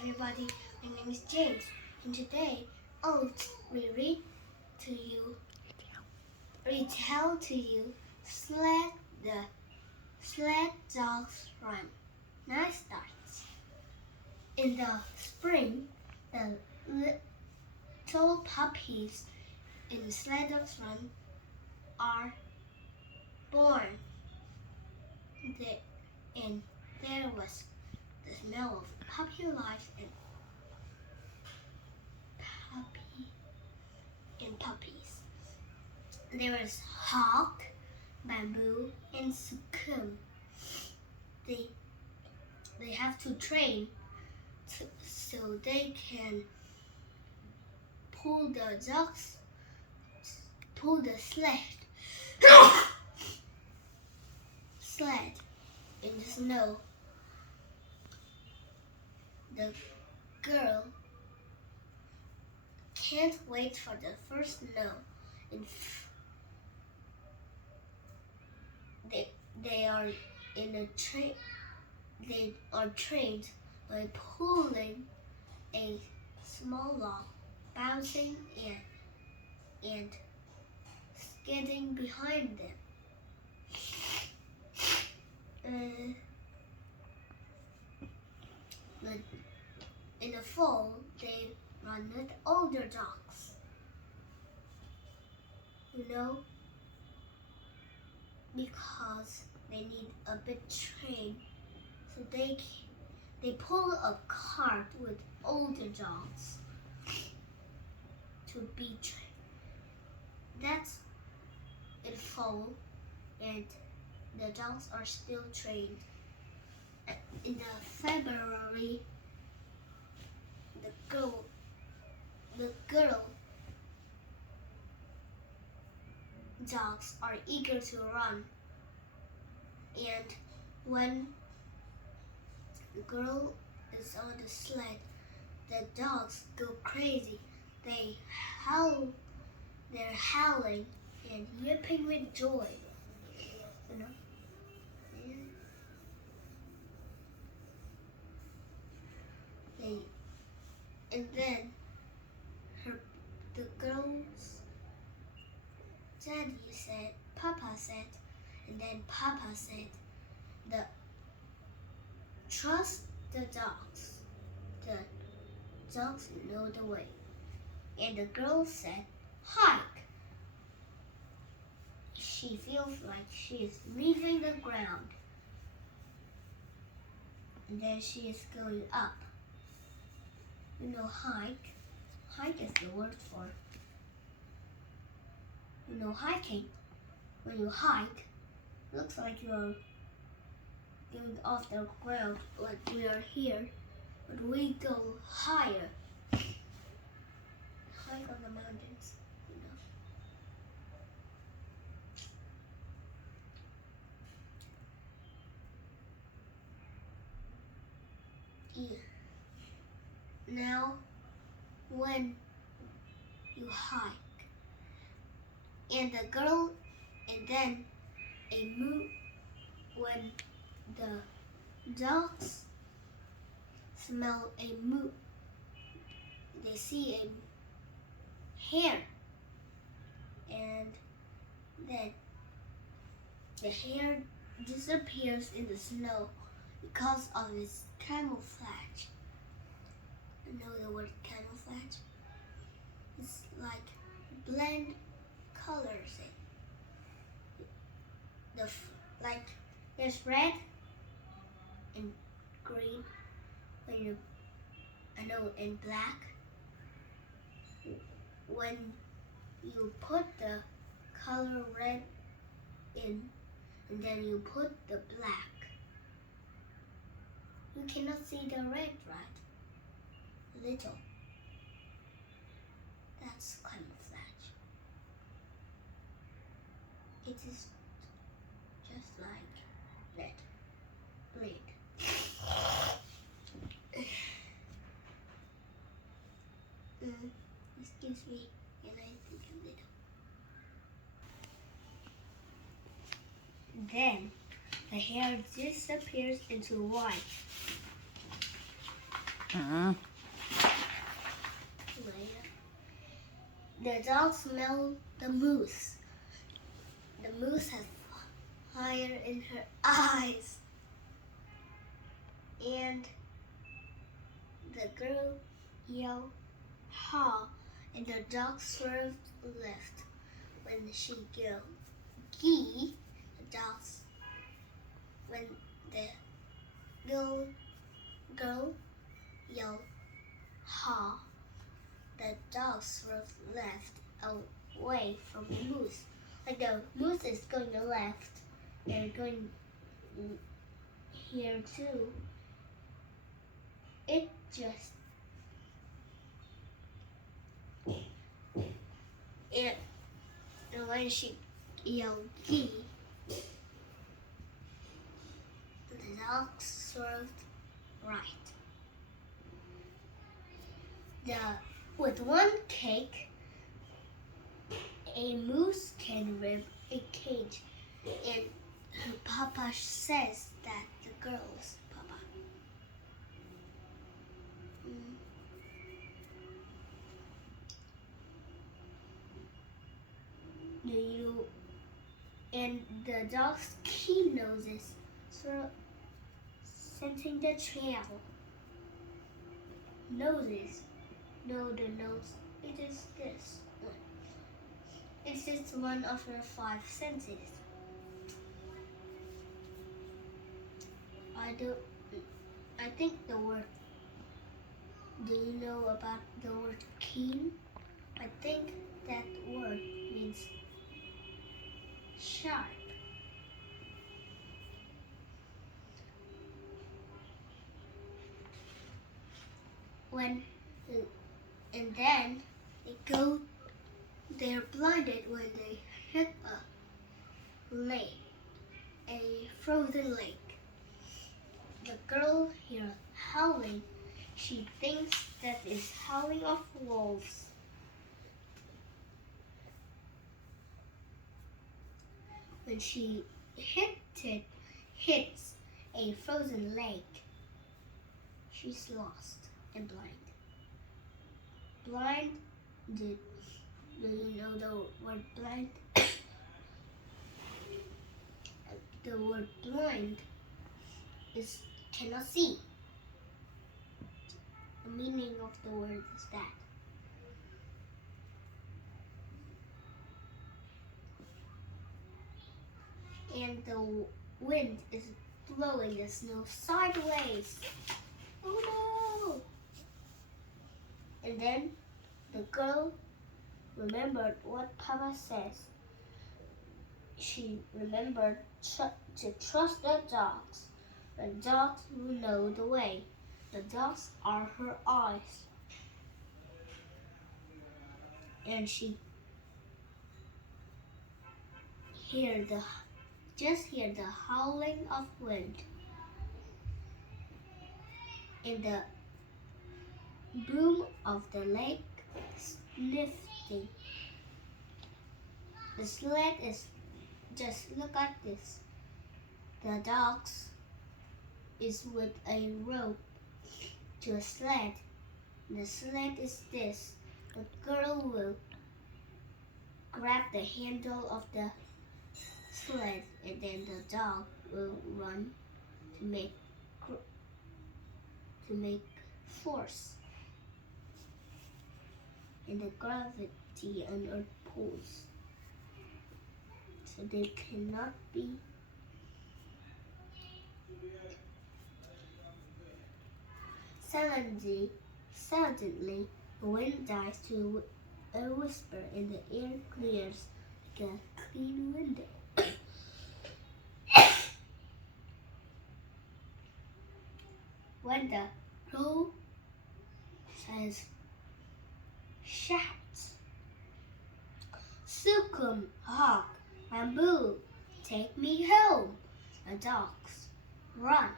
everybody, my name is James, and today I'll retell to you the Sled Dogs Run. Now it starts. In the spring, the little puppies in the Sled Dogs Run are born. And there was the smell of puppy life and puppies. There was hawk, bamboo, and succoon. They have to train so they can pull the sled in the snow. The girl can't wait for the first snow. And they are trained by pulling a small log, bouncing and skidding behind them. In the fall, they run with older dogs. Because they need a bit train, so they pull a cart with older dogs to be trained. That's in fall, and the dogs are still trained. In the February, the girl dogs are eager to run, and when the girl is on the sled, the dogs go crazy. They're howling and yipping with joy. And then the girl's daddy said, Papa said, and then Papa said, trust the dogs. The dogs know the way. And the girl said, hike. She feels like she is leaving the ground. And then she is going up. Hike. Hike is the word for, hiking. When you hike, it looks like you're going off the ground, like we are here, but we go higher. Hike on the mountains, Yeah. Now, when you hike, and then when the dogs smell a moo, they see a hare, and then the hare disappears in the snow because of its camouflage. You know the word camouflage? It's like blend colors. There's red and green, and black. When you put the color red in, and then you put the black, you cannot see the red, right? Little. That's camouflage. It is just like red blade. Excuse me, and I think a little. Then the hair disappears into white. Mm. The dog smelled the moose. The moose has fire in her eyes. And the girl yelled, "Ha!" and the dog swerved left. When she yelled, "Gee!" When the girl yelled, "Ha!" the dog swerved left away from the moose. Like the moose is going left, they're going here too. It just and when she yelled "Gee!" the dog swerved right. With one kick, a moose can rip a cage, and her papa says that the girl's papa. And the dog's keen noses scenting the trail. Noses. No, the nose. It is this one. It's just one of her 5 senses. I think the word. Do you know about the word keen? I think that word means sharp. And then they're blinded when they hit a lake, a frozen lake. The girl hears howling. She thinks that is howling of wolves. When she hits a frozen lake, she's lost and blind. Blind, do you know the word blind? The word blind is cannot see. The meaning of the word is that. And the wind is blowing the snow sideways. Oh no! And then the girl remembered what Papa says. She remembered to trust the dogs. The dogs will know the way. The dogs are her eyes. And she just hear the howling of wind. And the boom of the lake sniffing. The sled is just look at this. The dogs is with a rope to a sled. The sled is this. The girl will grab the handle of the sled, and then the dog will run to make force. And the gravity on Earth pulls, so they cannot be. Suddenly, the wind dies to a whisper, and the air clears like a clean window. When the crow says, shouts, "Sukum, hawk, bamboo, take me home," the dogs run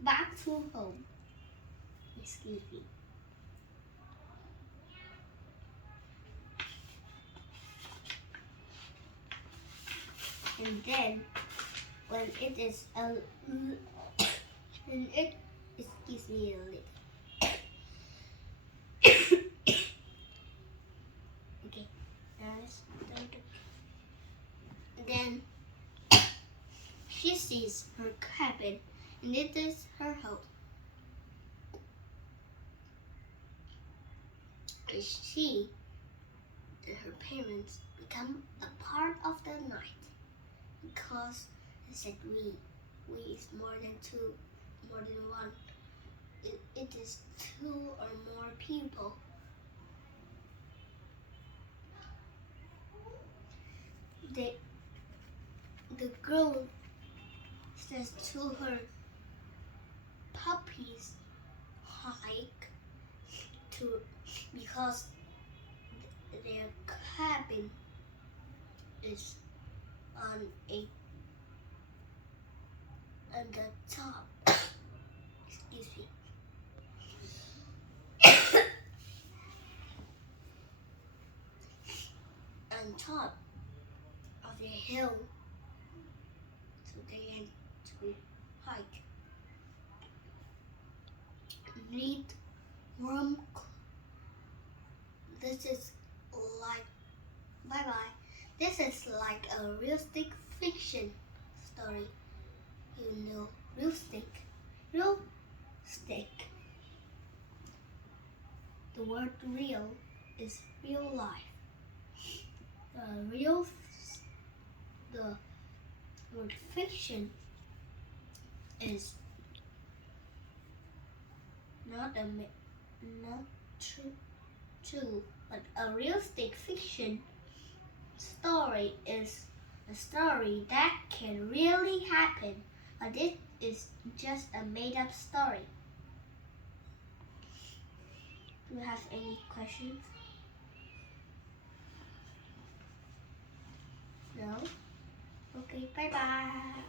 back to home. Excuse me. And then, when it is Excuse me a little. Okay, now let's start. Then she sees her cabin, and it is her home. And she and her parents become a part of the night because they said we is more than two, more than one. It is two or more people. The girl says to her puppies hike to because their cabin is on the top. Excuse me. On top of the hill, so they had to hike. Read warm. This is like bye bye. This is like a realistic fiction story. You know, realistic. The word real is real life. The word fiction is not true, but a realistic fiction story is a story that can really happen, but it is just a made-up story. Do you have any questions? No? Okay, bye-bye.